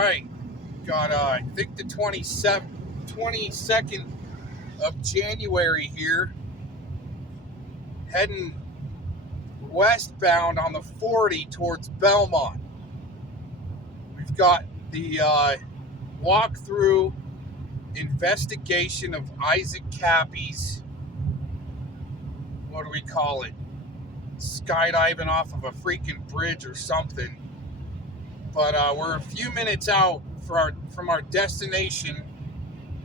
right. Got, I think the 22nd of January here. Heading westbound on the 40 towards Belmont. We've got the walkthrough investigation of Issac Kappy's, what do we call it? Skydiving off of a freaking bridge or something. But we're a few minutes out from our destination,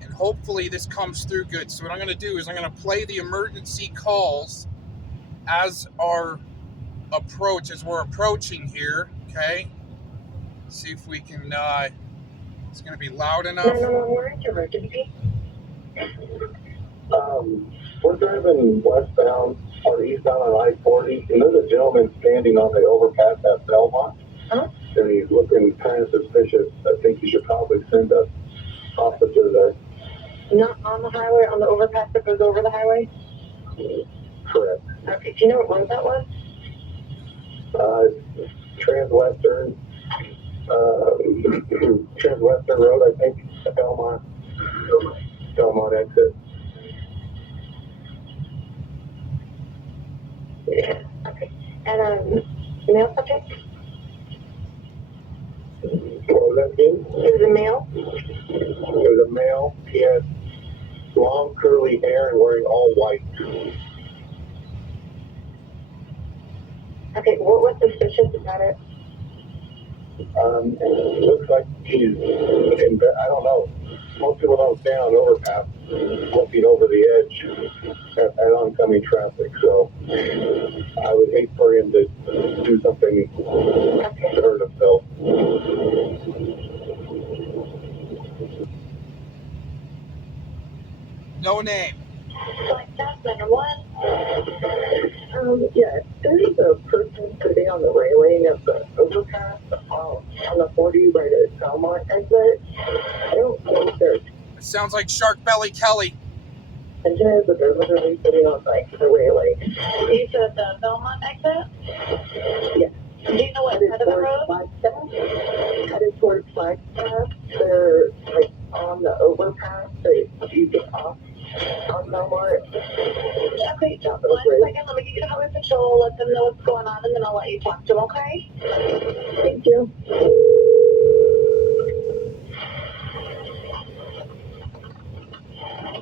and hopefully this comes through good. So what I'm going to do is I'm going to play the emergency calls as we're approaching here, okay? See if we can, it's going to be loud enough. 911 emergency. We're driving westbound or eastbound on I-40, and there's a gentleman standing on the overpass at Belmont. Huh? And he's looking kind of suspicious. I think you should probably send an officer there. Not on the highway, on the overpass that goes over the highway? Correct. Okay, do you know what road that was? Transwestern. Transwestern Road, I think, at Belmont exit. Yeah, okay. And male subject? What was that again? It was a male? It was a male. He had long curly hair and wearing all white. Okay, what was suspicious about it? It looks like he's in, I don't know. Most people don't stand on overpass looking over the edge at oncoming traffic, so I would hate for him to do something to hurt himself. No name. Yeah, there's a person sitting on the railing of the overpass on the 40 right at Belmont exit. I don't think there's... It sounds like Shark Belly Kelly. But they're literally sitting on like the railing. You said the Belmont exit? Yeah. Do you know what side of the road? Headed towards Flagstaff. They're like on the overpass that you get off on Belmont. Okay, just 1 second. Let me get you to Highway Patrol, let them know what's going on, and then I'll let you talk to them, okay? Thank you.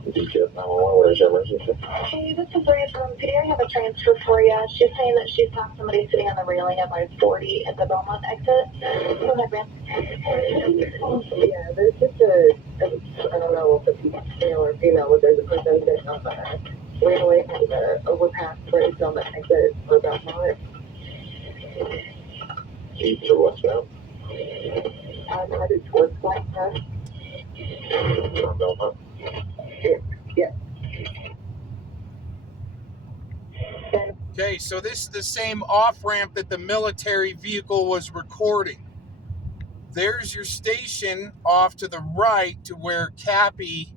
DPS 911, where's your emergency? Hey, this is Ray from PD. I have a transfer for you. She's saying that she saw somebody sitting on the railing at I-40 at the Belmont exit. Go ahead, ma'am. Yeah, there's just I don't know if it's male or female, but there's a person sitting on the railing on the overpass right on the exit for Belmont. East or westbound? I'm headed towards Flagstaff. From Belmont? Yeah. Okay, so this is the same off-ramp that the military vehicle was recording. There's your station off to the right to where Kappy,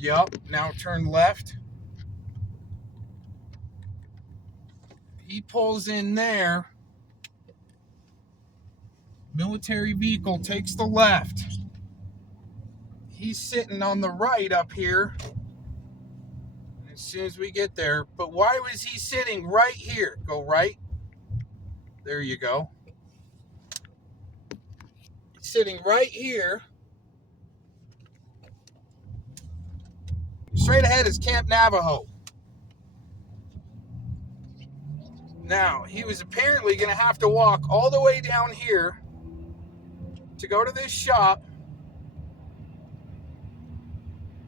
now turn left. He pulls in there. Military vehicle takes the left. He's sitting on the right up here as soon as we get there. But why was he sitting right here? Go right. There you go. He's sitting right here. Straight ahead is Camp Navajo. Now, he was apparently going to have to walk all the way down here to go to this shop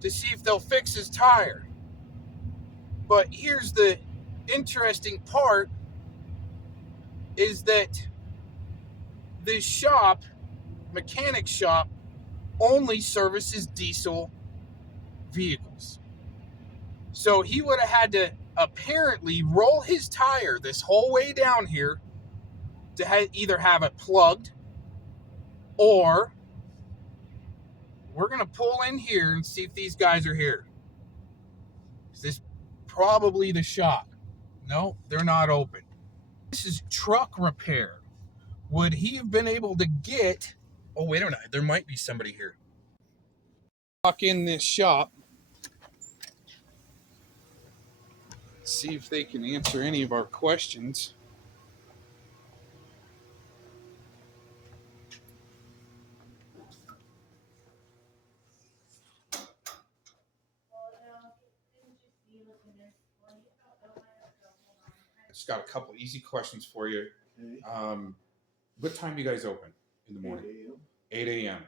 to see if they'll fix his tire. But here's the interesting part, is that this shop, mechanic shop, only services diesel vehicles. So he would have had to apparently roll his tire this whole way down here to either have it plugged, or we're going to pull in here and see if these guys are here. Is this probably the shop? No, they're not open. This is truck repair. Would he have been able to get Oh, wait a minute. There might be somebody here. Walk in this shop. See if they can answer any of our questions. I just got a couple easy questions for you. What time do you guys open in the morning? 8 a.m.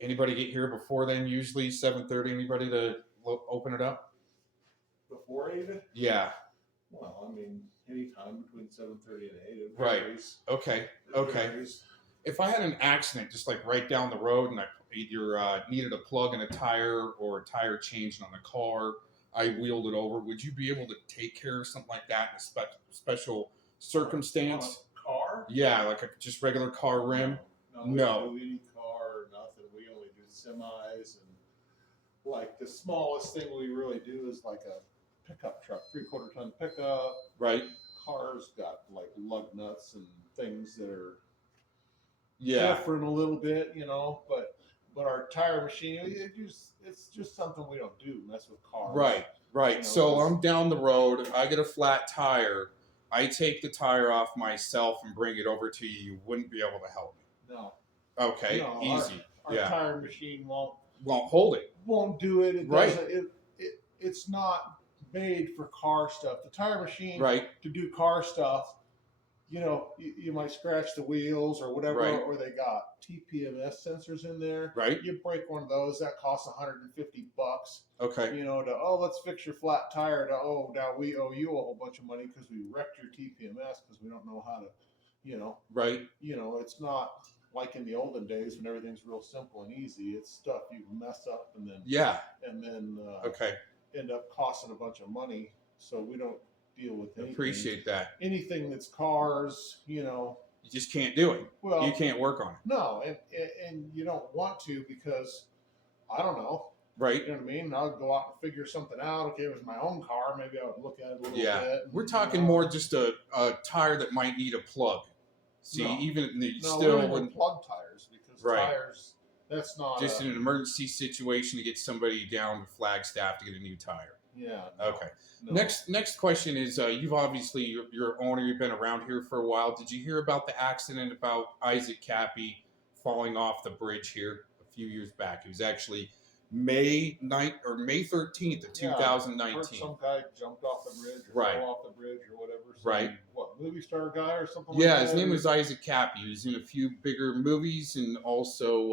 Anybody get here before then? Usually 7:30. Anybody to open it up? Before 8? Yeah. Well, I mean, anytime between 7:30 and 8. Right. Okay. Okay. If I had an accident just like right down the road and I either needed a plug in a tire or a tire changed on the car, I wheeled it over, would you be able to take care of something like that in a special circumstance? On a car? Yeah, like a just regular car rim? No. We don't do any car or nothing. We only do semis, and like the smallest thing we really do is like a pickup truck, 3/4 ton pickup. Right. Cars got like lug nuts and things that are different a little bit, but our tire machine, it's just something we don't do, mess with cars. Right. So I'm down the road, I get a flat tire, I take the tire off myself and bring it over to you. You wouldn't be able to help me. No. Okay, no, easy. Our tire machine won't hold it. Won't do it. It right. doesn't. It's not made for car stuff. The tire machine, to do car stuff, you might scratch the wheels or whatever, or they got TPMS sensors in there. Right. You break one of those, that costs $150. Okay. Let's fix your flat tire. Now we owe you a whole bunch of money because we wrecked your TPMS because we don't know how to, Right. It's not like in the olden days when everything's real simple and easy. It's stuff you mess up and then end up costing a bunch of money. So we don't deal with anything. Appreciate that. Anything that's cars, you just can't do it. Well, you can't work on it. No, and you don't want to because I don't know. Right. You know what I mean? I'll go out and figure something out. Okay, it was my own car. Maybe I would look at it a little bit. We're talking more just a tire that might need a plug. See, we wouldn't plug tires because tires, that's not just in an emergency situation to get somebody down to Flagstaff to get a new tire. Yeah. Okay. No. Next question is, you've obviously, you're owner, you've been around here for a while. Did you hear about the accident about Issac Kappy falling off the bridge here a few years back? It was actually May 13th of 2019. Some guy jumped off the bridge or fell off the bridge or whatever. What, movie star guy or something like that? Yeah, his name was Issac Kappy. He was in a few bigger movies and also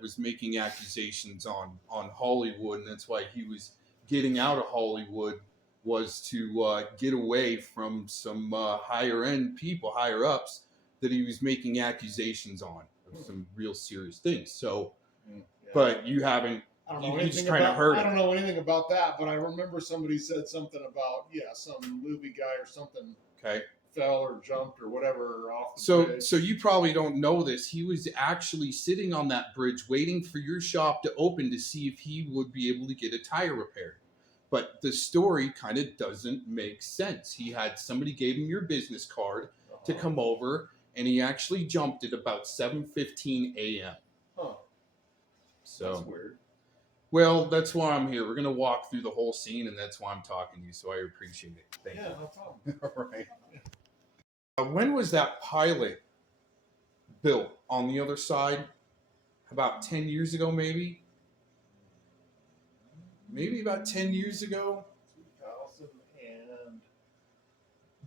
was making accusations on Hollywood, and that's why he was getting out of Hollywood, was to get away from some higher end people, higher ups, that he was making accusations on of some real serious things. So, but you haven't. I don't know anything about. I don't know anything about that, but I remember somebody said something about some movie guy or something. Okay. Fell or jumped or whatever off the bridge. So you probably don't know this. He was actually sitting on that bridge waiting for your shop to open to see if he would be able to get a tire repaired. But the story kind of doesn't make sense. He had somebody gave him your business card to come over, and he actually jumped at about 7:15 a.m. Huh. So that's weird. Well, that's why I'm here. We're going to walk through the whole scene, and that's why I'm talking to you, so I appreciate it. Thank you. No problem. All right. When was that pilot built on the other side? About 10 years ago, maybe? Maybe about 10 years ago? 2000 and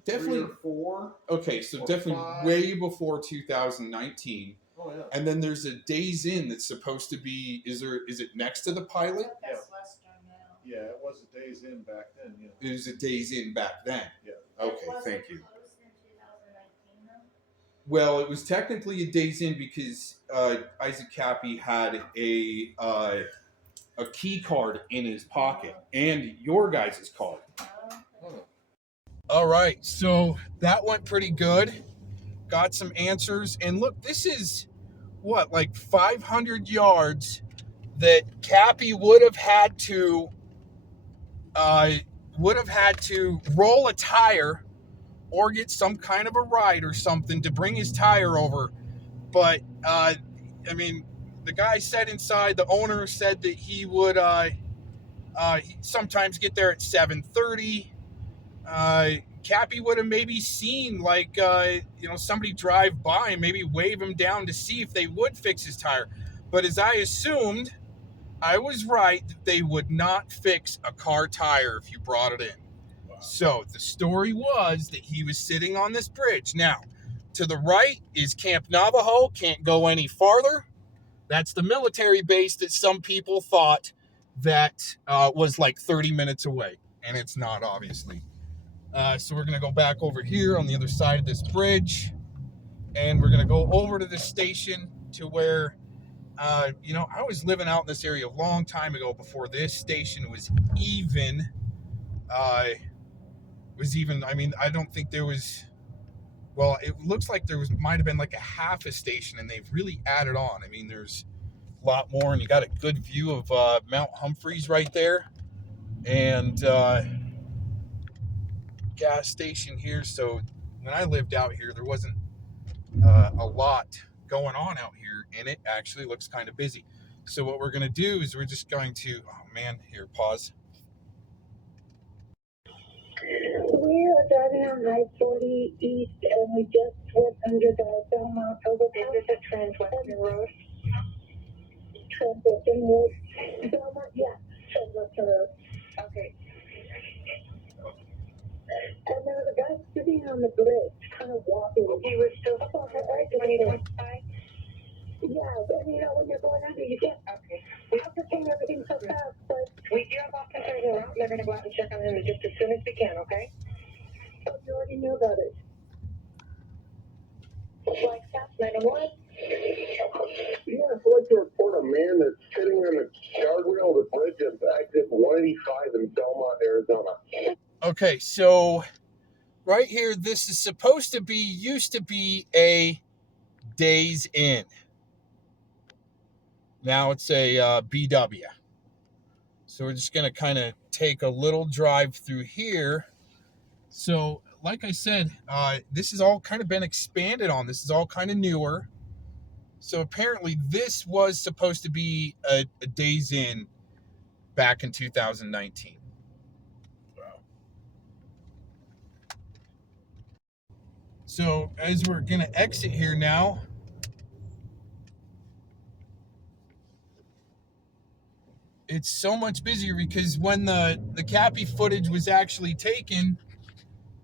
definitely 3 or 4. Okay, so definitely 5. Way before 2019. Oh, yeah. And then there's a Days Inn that's supposed to be, is it next to the pilot? That's Western now. Yeah, it was a Days Inn back then. Yeah. It was a Days Inn back then. Yeah. Okay, thank you. Closed in 2019 though? Well, it was technically a Days Inn because Issac Kappy had a key card in his pocket and your guys' card. All right, so that went pretty good. Got some answers, and look, this is like 500 yards that Kappy would have had to roll a tire or get some kind of a ride or something to bring his tire over. But I mean, the guy said inside, the owner said that he would sometimes get there at 7:30. Kappy would have maybe seen somebody drive by and maybe wave him down to see if they would fix his tire. But as I assumed, I was right that they would not fix a car tire if you brought it in. Wow. So the story was that he was sitting on this bridge. Now, to the right is Camp Navajo, can't go any farther. That's the military base that some people thought that was like 30 minutes away, and it's not, obviously. So we're going to go back over here on the other side of this bridge, and we're going to go over to the station to where, I was living out in this area a long time ago before this station was even, I don't think there was, well, it looks like might have been like a half a station, and they've really added on. I mean, there's a lot more, and you got a good view of Mount Humphreys right there, and gas station here. So when I lived out here, there wasn't a lot going on out here, and it actually looks kind of busy. So what we're going to do is we're just going to, here, pause. We are driving on I-40 East, and we just went under the Belmont overpass. Is this a Transwestern Road? Transwestern Road. Belmont, yeah, Transwestern Road. Okay. And there was a guy sitting on the bridge, kind of walking. He was still about the right when he went by. Yeah, and when you're going under, you get. Okay. We have to change everything so fast, but we do have officers around. They're going to go out and check on him just as soon as we can, okay? Oh, you already knew about it. Like that, 911. Yeah, I'd like to report a man that's sitting on the guardrail of the bridge at exit 185 in Belmont, Arizona. Okay, so right here, this is used to be a Days Inn. Now it's a BW. So we're just going to kind of take a little drive through here. So, like I said, this has all kind of been expanded on. This is all kind of newer. So apparently this was supposed to be a Days Inn back in 2019. Wow. So as we're going to exit here now, it's so much busier because when the Kappy footage was actually taken,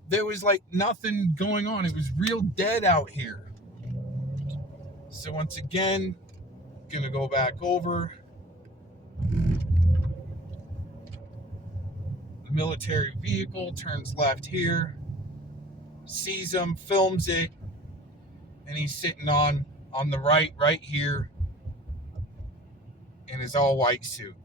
there was like nothing going on. It was real dead out here. So once again, gonna go back over. The military vehicle turns left here, sees him, films it, and he's sitting on the right here in his all white suit.